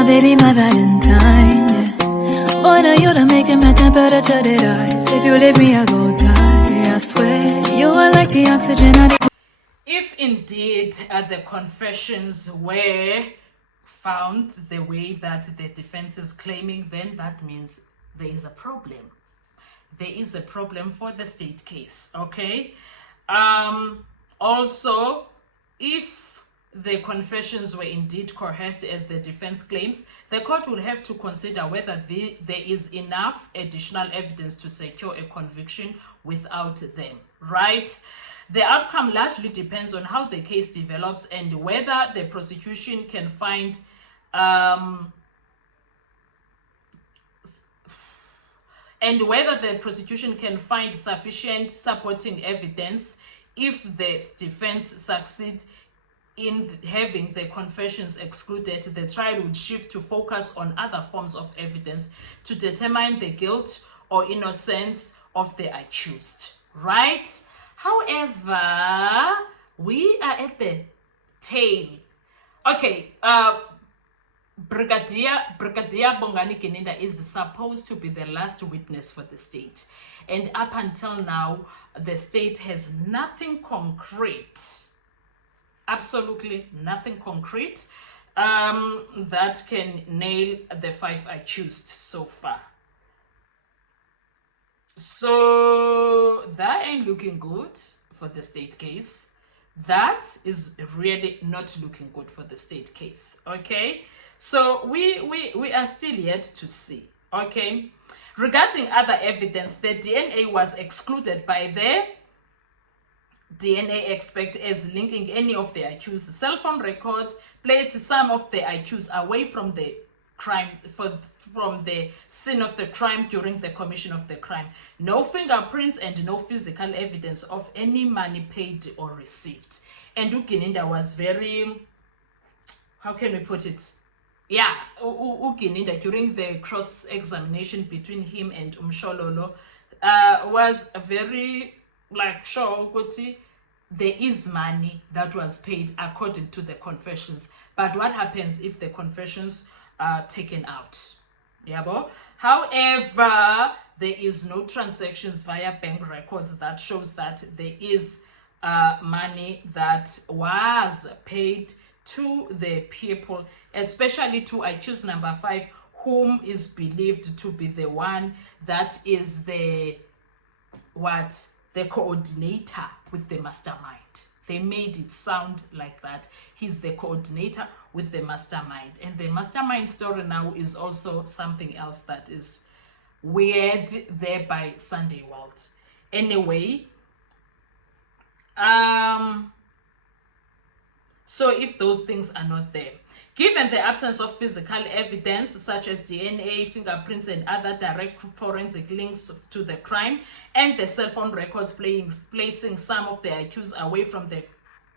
my baby, my Valentine, yeah. Boy, now you done making my temperature rise. If you leave me, I go die. I swear, you are like the oxygen I need. If indeed the confessions were found the way that the defense is claiming, then that means there is a problem. There is a problem for the state case, okay? Also, if the confessions were indeed coerced as the defense claims, the court will have to consider whether there is enough additional evidence to secure a conviction without them, right? The outcome largely depends on how the case develops and whether the prosecution can find sufficient supporting evidence. If the defense succeeds in having the confessions excluded, the trial would shift to focus on other forms of evidence to determine the guilt or innocence of the accused, right? However, we are at the tail. Okay, Brigadier Bongani Geninda is supposed to be the last witness for the state. And up until now, the state has nothing concrete, absolutely nothing concrete, that can nail the 5 accused so far. So that ain't looking good for the state case. That is really not looking good for the state case, okay? So we are still yet to see, okay? Regarding other evidence, the DNA was excluded by the DNA expert as linking any of the accused. Cell phone records place some of the accused away from the crime, from the scene of the crime during the commission of the crime. No fingerprints and no physical evidence of any money paid or received. And Ugininda was very, how can we put it? Yeah, Ugininda, during the cross-examination between him and Umshololo, was very, like, sure, there is money that was paid according to the confessions. But what happens if the confessions are taken out? Yeah, however, there is no transactions via bank records that shows that there is money that was paid to the people, especially to accused number 5, whom is believed to be the one that is the coordinator with the mastermind. They made it sound like that. He's the coordinator with the mastermind. And the mastermind story now is also something else that is weird there by Sunday World. Anyway, so if those things are not there, given the absence of physical evidence such as DNA, fingerprints, and other direct forensic links to the crime, and the cell phone records placing some of the accused away from the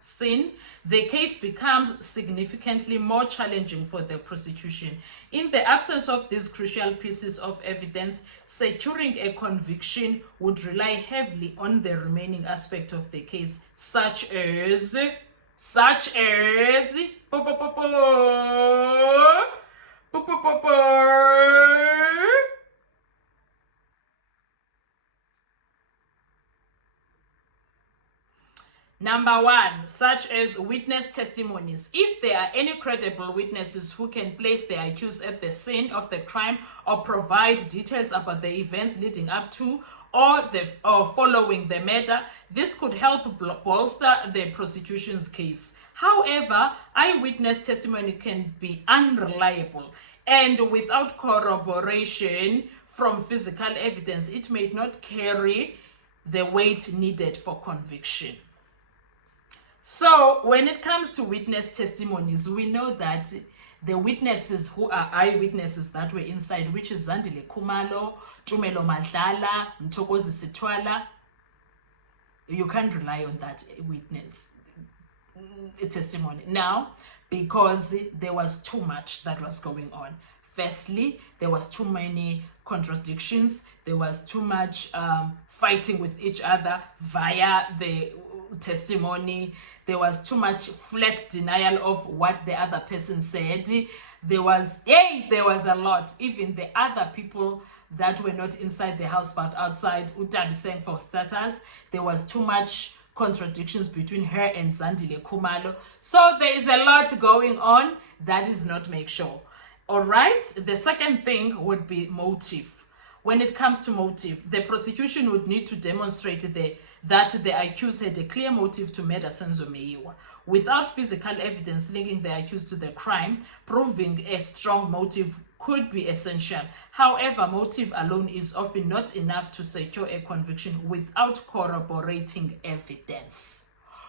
scene, the case becomes significantly more challenging for the prosecution. In the absence of these crucial pieces of evidence, securing a conviction would rely heavily on the remaining aspect of the case, such as Number 1, such as witness testimonies. If there are any credible witnesses who can place the accused at the scene of the crime or provide details about the events leading up to or following the murder, this could help bolster the prosecution's case. However, eyewitness testimony can be unreliable, and without corroboration from physical evidence, it may not carry the weight needed for conviction. So when it comes to witness testimonies, we know that the witnesses who are eyewitnesses that were inside, which is Zandile Khumalo, Tumelo Madlala, Mtokozi Sitwala, you can't rely on that witness testimony now, because there was too much that was going on. Firstly, there was too many contradictions. There was too much fighting with each other via the testimony. There was too much flat denial of what the other person said. there was a lot. Even the other people that were not inside the house but outside, Utabi saying for starters, there was too much contradictions between her and Zandile Khumalo. So there is a lot going on. That is not make sure. All right, the second thing would be motive. When it comes to motive, the prosecution would need to demonstrate that the accused had a clear motive to murder Senzo Meyiwa. Without physical evidence linking the accused to the crime, proving a strong motive could be essential. However, motive alone is often not enough to secure a conviction without corroborating evidence.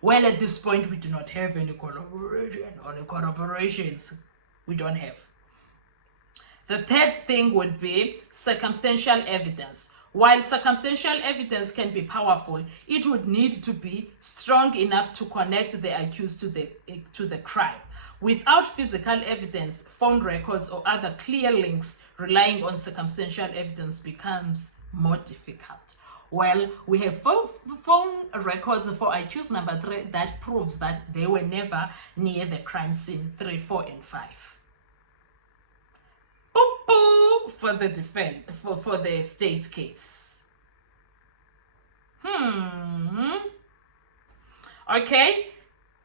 Well, at this point, we do not have any corroboration or any corroborations. We don't have. The third thing would be circumstantial evidence. While circumstantial evidence can be powerful, it would need to be strong enough to connect the accused to the crime. Without physical evidence, phone records or other clear links relying on circumstantial evidence becomes more difficult. Well, we have phone records for accused number 3 that proves that they were never near the crime scene 3, 4, and 5. For the defense, for the state case. Okay.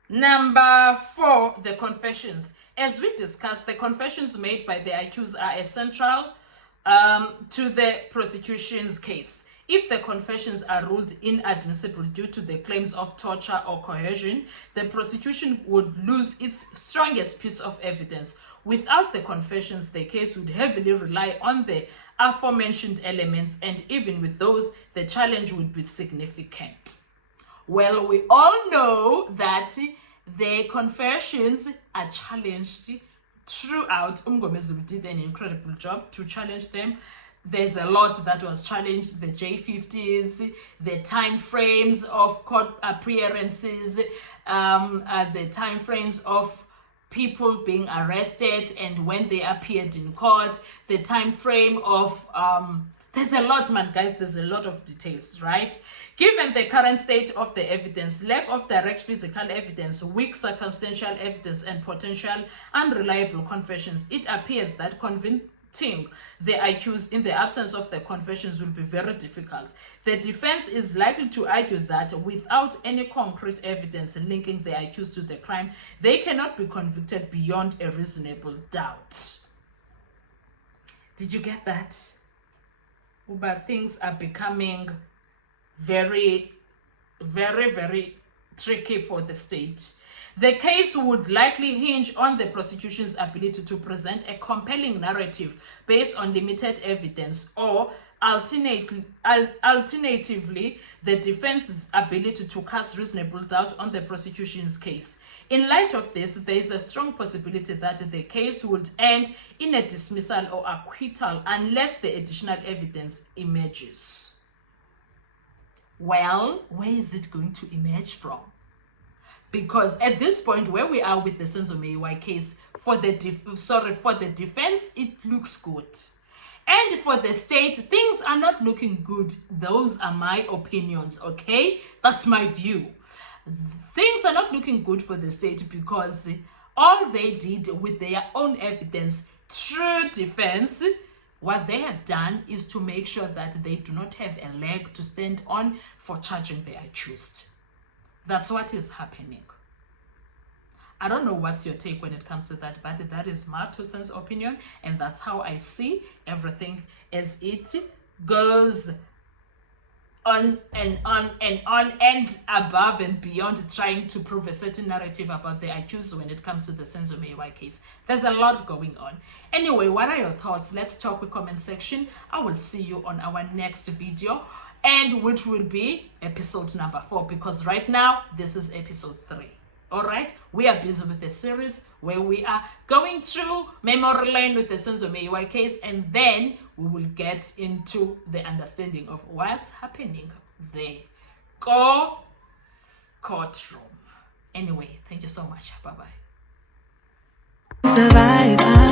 Number 4, the confessions. As we discussed, the confessions made by the accused are essential to the prosecution's case. If the confessions are ruled inadmissible due to the claims of torture or coercion, the prosecution would lose its strongest piece of evidence. Without the confessions, the case would heavily rely on the aforementioned elements, and even with those, the challenge would be significant. Well, we all know that the confessions are challenged throughout. Umgomezulu did an incredible job to challenge them. There's a lot that was challenged, the J50s, the time frames of court appearances, the time frames of people being arrested and when they appeared in court, the time frame of there's a lot, man, guys. There's a lot of details, right? Given the current state of the evidence, lack of direct physical evidence, weak circumstantial evidence, and potential unreliable confessions, it appears that convicting the accused in the absence of the confessions will be very difficult. The defense is likely to argue that without any concrete evidence linking the accused to the crime, they cannot be convicted beyond a reasonable doubt. Did you get that? But things are becoming very, very, very tricky for the state. The case would likely hinge on the prosecution's ability to present a compelling narrative based on limited evidence, or alternatively, the defense's ability to cast reasonable doubt on the prosecution's case. In light of this, there is a strong possibility that the case would end in a dismissal or acquittal unless the additional evidence emerges. Well, where is it going to emerge from? Because at this point where we are with the Senzo Meyiwa case, for the defense, it looks good. And for the state, things are not looking good. Those are my opinions, okay? That's my view. Things are not looking good for the state because all they did with their own evidence, true defense, what they have done is to make sure that they do not have a leg to stand on for charging the accused. That's what is happening. I don't know what's your take when it comes to that, but that is my 2 cents opinion, and that's how I see everything as it goes on and on and on and above and beyond trying to prove a certain narrative about the accused when it comes to the Senzo Meyiwa case. There's a lot going on. Anyway, what are your thoughts? Let's talk with comment section. I will see you on our next video, and which will be episode number 4, because right now this is episode 3. All right, we are busy with a series where we are going through memory lane with the Senzo Meyiwa case, and then we will get into the understanding of what's happening there. Courtroom. Anyway, thank you so much. Bye-bye. Survive.